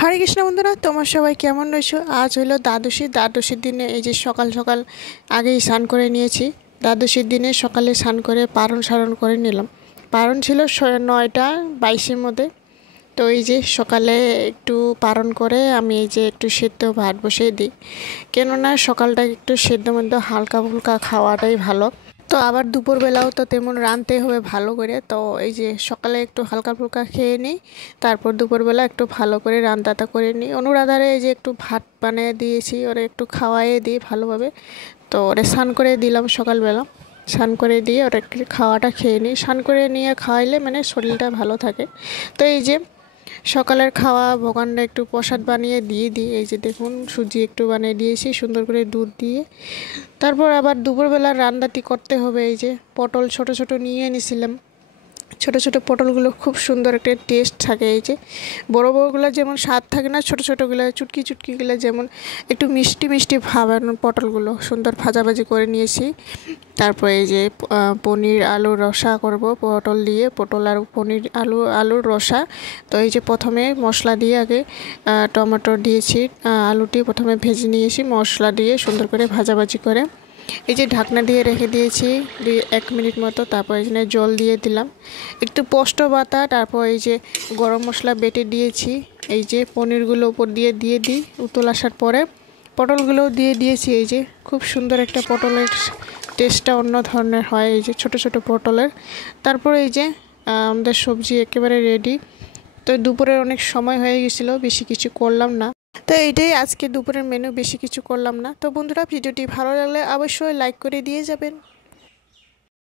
হরে কৃষ্ণ বন্ধুরা, তোমার সবাই কেমন রয়েছো? আজ হলো দ্বাদশীর দিনে এই যে সকাল সকাল আগেই স্নান করে নিয়েছি। দ্বাদশীর দিনে সকালে স্নান করে পারণ সারণ করে নিলাম। পারণ ছিল 9:22-এর মধ্যে। তো এই যে সকালে একটু পারণ করে আমি এই যে একটু সেদ্ধ ভাত বসিয়ে দিই, কেননা সকালটা একটু সেদ্ধ মধ্যে হালকা ফুলকা খাওয়াটাই ভালো। তো আবার দুপুরবেলাও তো তেমন রাঁধতে হবে ভালো করে, তো এই যে সকালে একটু হালকা ফুলকা খেয়ে নিই, তারপর দুপুরবেলা একটু ভালো করে রান্নাটা করে নিই। অনুরাধারে এই যে একটু ভাত বানিয়ে দিয়েছি, ওরে একটু খাওয়াইয়ে দিই ভালোভাবে। তো ওরে স্নান করে দিলাম সকালবেলা, স্নান করে দিয়ে ওরা একটু খাওয়াটা খেয়ে নিই। স্নান করে নিয়ে খাওয়াইলে মানে শরীরটা ভালো থাকে। তো এই যে সকালের খাওয়া ভগবানরা একটু প্রসাদ বানিয়ে দিয়ে দিই। এই যে দেখুন, সুজি একটু বানিয়ে দিয়েছি সুন্দর করে দুধ দিয়ে। তারপর আবার দুপুরবেলার রান্নাটি করতে হবে। এই যে পটল ছোট ছোট নিয়ে এনেছিলাম। ছোট ছোট পটলগুলো খুব সুন্দর একটা টেস্ট থাকে। এই যে বড় বড়গুলো যেমন স্বাদ থাকে না, ছোট ছোটোগুলো চুটকি চুটকিগুলো যেমন একটু মিষ্টি মিষ্টি ভাবানো পটলগুলো সুন্দর ভাজাভাজি করে নিয়েছি। তারপর এই যে পনির আলুর রসা করব পটল দিয়ে, পটল আর পনির আলুর রসা। তো এই যে প্রথমে মশলা দিয়ে আগে টমেটো দিয়েছি, আলুটি প্রথমে ভেজে নিয়েছি মশলা দিয়ে সুন্দর করে ভাজাভাজি করে। এই যে ঢাকনা দিয়ে রেখে দিয়েছি 1 মিনিট মতো। তারপর এখানে জল দিয়ে দিলাম একটু পোস্ত বাটা। তারপর এই যে গরম মশলা বেটে দিয়েছি। এই যে পনিরগুলো উপর দিয়ে দিই উতল আসার পরে পটলগুলোও দিয়ে দিয়েছি। এই যে খুব সুন্দর একটা পটলের টেস্টটা অন্য ধরনের হয় এই যে ছোট ছোট পটলের। তারপর এই যে আমাদের সবজি একেবারে রেডি। তো দুপুরের অনেক সময় হয়ে গেছিলো, বেশি কিছু করলাম না। তো এইটাই আজকে দুপুরের মেনু, বেশি কিছু করলাম না। তো বন্ধুরা, ভিডিওটি ভালো লাগলে অবশ্যই লাইক করে দিয়ে যাবেন।